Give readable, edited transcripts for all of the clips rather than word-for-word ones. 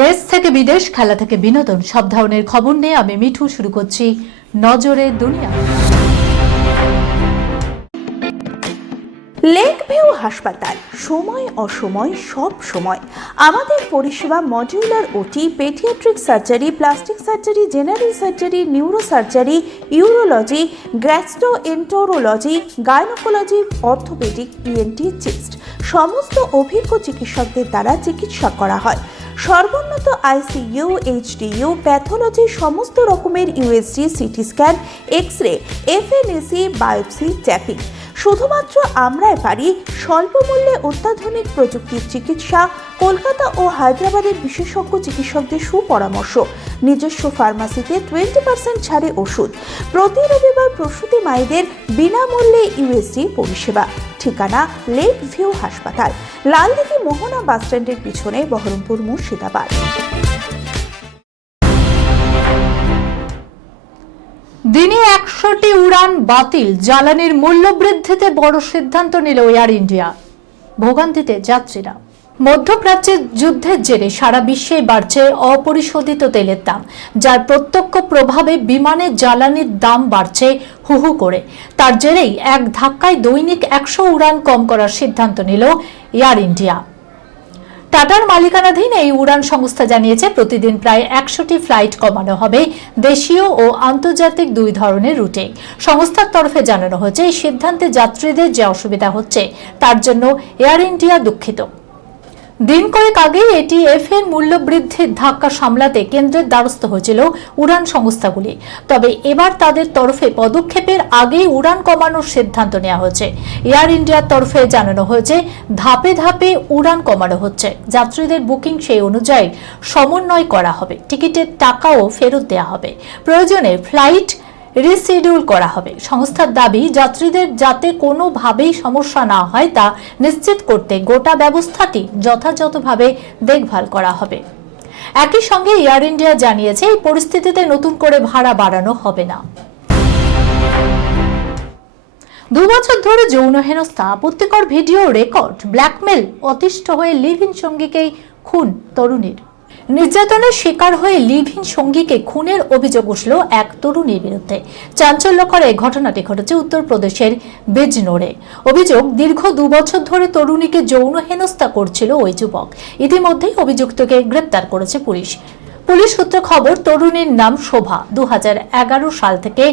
দেশ থেকে বিদেশ, খেলা থেকে বিনোদন, সব ধরনের খবর নিয়ে আমি মিঠু শুরু করছি নজরে দুনিয়া। লেক ভিউ হাসপাতাল, সময় অসময় সব সময় আমাদের পরিষেবা modular OT, paediatric surgery, plastic surgery, general surgery, neuro surgery, urology, gastroenterology, gynaecology, orthopaedic, ENT, chest সমস্ত অভিজ্ঞ চিকিৎসকদের দ্বারা চিকিৎসা করা হয়। সর্বোন্নত আইসিইউ, এইচডিইউ, প্যাথোলজি, সমস্ত রকমের USG, CT scan, X ray, FNAC, biopsy, tapping. শুধুমাত্র আমরাই পারি স্বল্প মূল্যে অত্যাধুনিক প্রযুক্তির চিকিৎসা। কলকাতা ও হায়দ্রাবাদের বিশেষজ্ঞ চিকিৎসকদের সুপরামর্শ, নিজস্ব ফার্মাসিতে 20% ছাড়ে ওষুধ। প্রতি রবিবার প্রসূতি মায়েদের বিনামূল্যে ইউএসজি পরিষেবা। ঠিকানা লেক ভিউ হাসপাতাল, লালদিঘি মোহনা বাসস্ট্যান্ডের পিছনে, বহরমপুর, মুর্শিদাবাদ। দিনে 100টি উড়ান বাতিল, জ্বালানির মূল্য বৃদ্ধিতে বড় সিদ্ধান্ত নিল এয়ার ইন্ডিয়া। ভোগান্তিতে যাত্রীরা। মধ্যপ্রাচ্যের যুদ্ধের জেরে সারা বিশ্বে বাড়ছে অপরিশোধিত তেলের দাম, যার প্রত্যক্ষ প্রভাবে বিমানের জ্বালানির দাম বাড়ছে হু হু করে। তার জেরেই এক ধাক্কায় দৈনিক 100 উড়ান কম করার সিদ্ধান্ত নিল এয়ার ইন্ডিয়া। টাটার মালিকানাধীন এই উড়ান সংস্থা জানিয়েছে, প্রতিদিন প্রায় 100টি ফ্লাইট কমানো হবে দেশীয় ও আন্তর্জাতিক দুই ধরনের রুটে। সংস্থার তরফে জানানো হয়েছে, এই সিদ্ধান্তে যাত্রীদের যে অসুবিধা হচ্ছে তার জন্য এয়ার ইন্ডিয়া দুঃখিত। দিন কয়েক আগেই এটিএফ এর মূল্য বৃদ্ধির ধাক্কা সামলাতে কেন্দ্রের দ্বারস্থ হয়েছিল উড়ান সংস্থাগুলি। তবে এবার তাদের তরফে পদক্ষেপের আগেই উড়ান কমানোর সিদ্ধান্ত নেওয়া হয়েছে। এয়ার ইন্ডিয়ার তরফে জানানো হয়েছে, ধাপে ধাপে উড়ান কমানো হচ্ছে। যাত্রীদের বুকিং সেই অনুযায়ী সমন্বয় করা হবে, টিকিটের টাকাও ফেরত দেওয়া হবে, প্রয়োজনে ফ্লাইট রিশিডিউল করা হবে। সংস্থার দাবি, যাত্রীদের যাতে কোনোভাবেই সমস্যা না হয় তা নিশ্চিত করতে গোটা ব্যবস্থাটি যথাযথভাবে দেখভাল করা হবে। একই সঙ্গে এয়ার ইন্ডিয়া জানিয়েছে, এই পরিস্থিতিতে নতুন করে ভাড়া বাড়ানো হবে না। 2 বছর ধরে যৌন হেনস্থা, আপত্তিকর ভিডিও রেকর্ড, ব্ল্যাকমেল, অতিষ্ঠ হয়ে লিভ ইন সঙ্গীকেই খুন তরুণীর। নির্যাতনের শিকার হয়ে লিভ ইন সঙ্গীকে খুনের অভিযোগ উঠল এক তরুণীর বিরুদ্ধে। চাঞ্চল্যকর এই ঘটনাটি ঘটেছে উত্তরপ্রদেশের বিজনোরে। অভিযোগ, দীর্ঘ 2 বছর ধরে তরুণীকে যৌন হেনস্থা করছিল ওই যুবক। ইতিমধ্যেই অভিযুক্তকে গ্রেপ্তার করেছে পুলিশ। পুলিশ সূত্রে খবর, তরুণীর নাম শোভা। 2011 সাল থেকে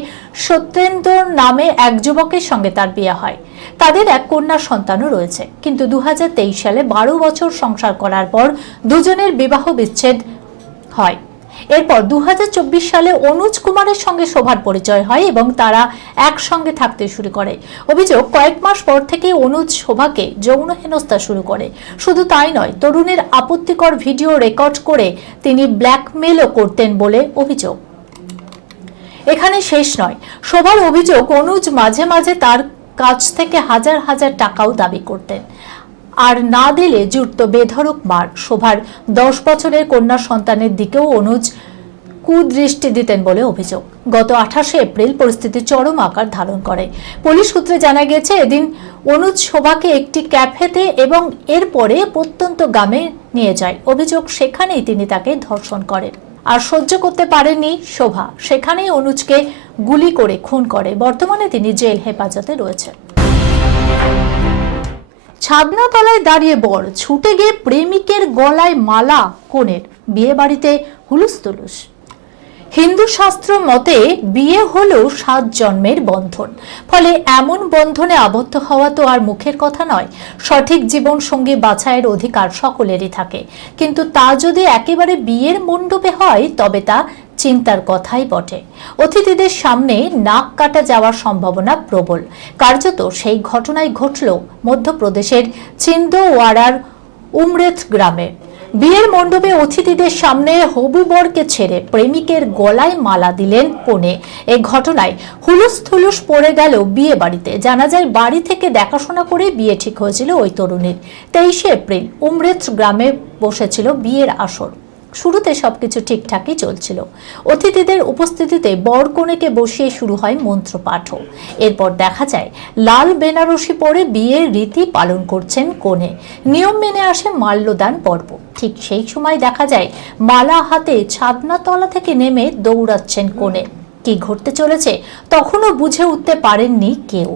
সত্যেন্দ্র নামে এক যুবকের সঙ্গে তার বিয়ে হয়। তাদের এক কন্যা সন্তানও রয়েছে। কিন্তু 2023 সালে 12 বছর সংসার করার পর দুজনের বিবাহ বিচ্ছেদ হয়। এরপর 2024 সালে অনুজ কুমারের সঙ্গে শোভার পরিচয় হয় এবং তারা একসঙ্গে থাকতে শুরু করে। অভিযোগ, কয়েক মাস পর থেকে অনুজ শোভাকে যৌন হেনস্থা শুরু করে। শুধু তাই নয়, তরুণীর আপত্তিকর ভিডিও রেকর্ড করে তিনি ব্ল্যাকমেলও করতেন বলে অভিযোগ। এখানে শেষ নয়, শোভার অভিযোগ, অনুজ মাঝে মাঝে তার কাছ থেকে হাজার হাজার টাকাও দাবি করতেন, আর না দিলে জুটত বেধড়ক মার। শোভার 10 বছরের কন্যা সন্তানের দিকেও অনুজ কুদৃষ্টি দিতেন বলে অভিযোগ। গত 28 এপ্রিল পরিস্থিতি চরম আকার ধারণ করে। পুলিশ সূত্রে জানা গেছে, এদিন অনুজ শোভাকে একটি ক্যাফেতে এবং এরপরে প্রত্যন্ত গ্রামে নিয়ে যায়। অভিযোগ, সেখানেই তিনি তাকে ধর্ষণ করেন। আর সহ্য করতে পারেননি শোভা, সেখানেই অনুজকে গুলি করে খুন করে। বর্তমানে তিনি জেল হেফাজতে রয়েছে। ছাদনাতলায় দাঁড়িয়ে বর, ছুটে গিয়ে প্রেমিকের গলায় মালা কনের, বিয়ে বাড়িতে হুলুস্থুলুস। হিন্দু শাস্ত্র মতে বিয়ে হলো 7 জন্মের বন্ধন। ফলে এমন বন্ধনে আবদ্ধ হওয়া তো আর মুখের কথা নয়। সঠিক জীবন সঙ্গী বাছাইয়ের অধিকার সকলেরই থাকে, কিন্তু তা যদি একেবারে বিয়ের মণ্ডপে হয় তবে তা চিন্তার কথাই বটে। অতিথিদের সামনে নাক কাটা যাওয়ার সম্ভাবনা প্রবল। কার্যত সেই ঘটনাই ঘটল মধ্যপ্রদেশের ছিন্দওয়াড়ার উমরেথ গ্রামে। বিয়ের মণ্ডপে অতিথিদের সামনে হবু বরকে ছেড়ে প্রেমিকের গলায় মালা দিলেন কনে। এই ঘটনায় হুলুস্থুলুস পড়ে গেল বিয়ে বাড়িতে। জানা যায়, বাড়ি থেকে দেখাশোনা করে বিয়ে ঠিক হয়েছিল ওই তরুণীর। 23 এপ্রিল উমরেথ গ্রামে বসেছিল বিয়ের আসর। শুরুতে সবকিছু ঠিকঠাকই চলছিল। অতিথিদের উপস্থিতিতে বর কনেকে বসিয়ে শুরু হয় মন্ত্রপাঠও। এরপর দেখা যায় লাল বেনারসি পরে বিয়ের রীতি পালন করছেন কনে। নিয়ম মেনে আসে মাল্যদান পর্ব। ঠিক সেই সময় দেখা যায় মালা হাতে ছাদনাতলা থেকে নেমে দৌড়াচ্ছেন কনে। কি ঘটতে চলেছে তখনও বুঝে উঠতে পারেননি কেউ।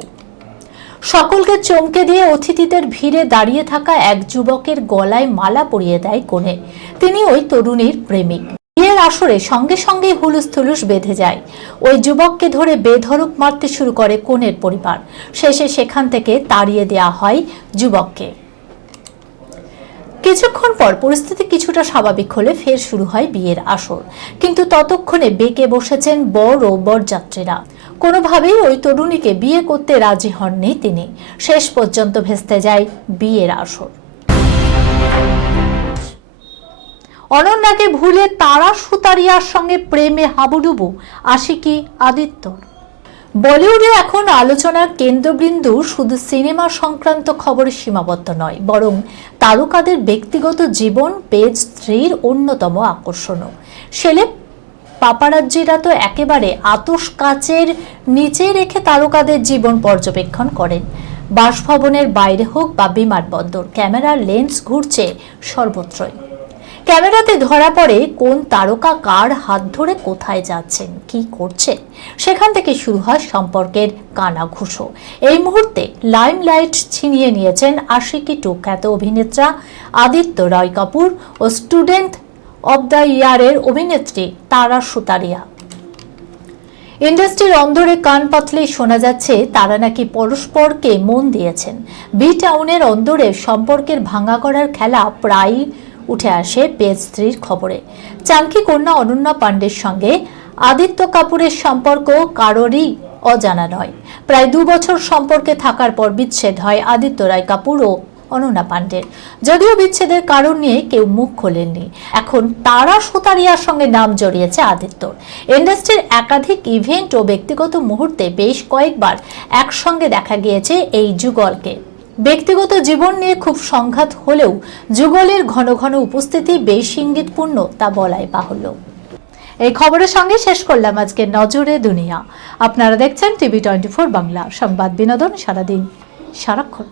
সকলকে চমকে দিয়ে অতিথিদের ভিড়ে দাঁড়িয়ে থাকা এক যুবকের গলায় মালা পরিয়ে দেয় কনে। তিনি ওই তরুণীর প্রেমিক। বিয়ের আসরে সঙ্গে সঙ্গে হুলুস থুলুস বেঁধে যায়। ওই যুবককে ধরে বেধড়ক মারতে শুরু করে কনের পরিবার। শেষে সেখান থেকে তাড়িয়ে দেওয়া হয় যুবককে। কিছুক্ষণ পর পরিস্থিতি কিছুটা স্বাভাবিক হলে ফের শুরু হয় বিয়ের আসর। কিন্তু ততক্ষণে বেঁকে বসেছেন বর ও বরযাত্রীরা। কোনোভাবেই ওই তরুণীকে বিয়ে করতে রাজি হননি তিনি। শেষ পর্যন্ত ভেস্তে যায় বিয়ের আসর। অনন্যাকে ভুলে তারা সুতারিয়ার সঙ্গে প্রেমে হাবুডুবু আশিকি আদিত্যর। বলিউডে এখন আলোচনার কেন্দ্রবিন্দু শুধু সিনেমা সংক্রান্ত খবরে সীমাবদ্ধ নয়, বরং তারকাদের ব্যক্তিগত জীবন পেজ 3 অন্যতম আকর্ষণও। সেলেব পাপারাজ্জিরা তো একেবারে আতশ কাচের নিচে রেখে তারকাদের জীবন পর্যবেক্ষণ করেন। বাসভবনের বাইরে হোক বা বিমানবন্দর, ক্যামেরার লেন্স ঘুরছে সর্বত্রই। ক্যামেরাতে ধরা পড়ে কোন তারকা কার হাত ধরে কোথায় যাচ্ছেন, কি করছেন। সেখান থেকে শুরু হয় সম্পর্কের কানাঘুষো। এই মুহূর্তে লাইমলাইট ছিনিয়ে নিয়েছেন আশিকি 2 খ্যাত অভিনেতা আদিত্য রয় কাপুর ও স্টুডেন্ট অব দ্য ইয়ারের অভিনেত্রী তারা সুতারিয়া। ইন্ডাস্ট্রির অন্দরে কান পাতলেই শোনা যাচ্ছে তারা নাকি পরস্পরকে মন দিয়েছেন। বি টাউনের অন্দরে সম্পর্কের ভাঙা করার খেলা প্রায় উঠে আসে পেজ 3 খবরে। চাঙ্কি কন্যা অনন্যা পাণ্ডের সঙ্গে আদিত্য কাপুরের সম্পর্ক কারোরই অজানা নয়। প্রায় 2 বছর সম্পর্কে থাকার পর বিচ্ছেদ হয় আদিত্য রায় কাপুর ও অনন্যা পাণ্ডের। যদিও বিচ্ছেদের কারণ নিয়ে কেউ মুখ খোলেননি। এখন তারা সুতারিয়ার সঙ্গে নাম জড়িয়েছে আদিত্যর। ইন্ডাস্ট্রির একাধিক ইভেন্ট ও ব্যক্তিগত মুহূর্তে বেশ কয়েকবার একসঙ্গে দেখা গিয়েছে এই যুগলকে। ব্যক্তিগত জীবন নিয়ে খুব সংঘাত হলেও যুগলের ঘন ঘন উপস্থিতি বেশ ইঙ্গিতপূর্ণ, তা বলাই বাহুল্য। এই খবরের সঙ্গে শেষ করলাম আজকের নজরে দুনিয়া। আপনারা দেখছেন টিভি 24 বাংলা, সংবাদ বিনোদন সারাদিন সারাক্ষণ।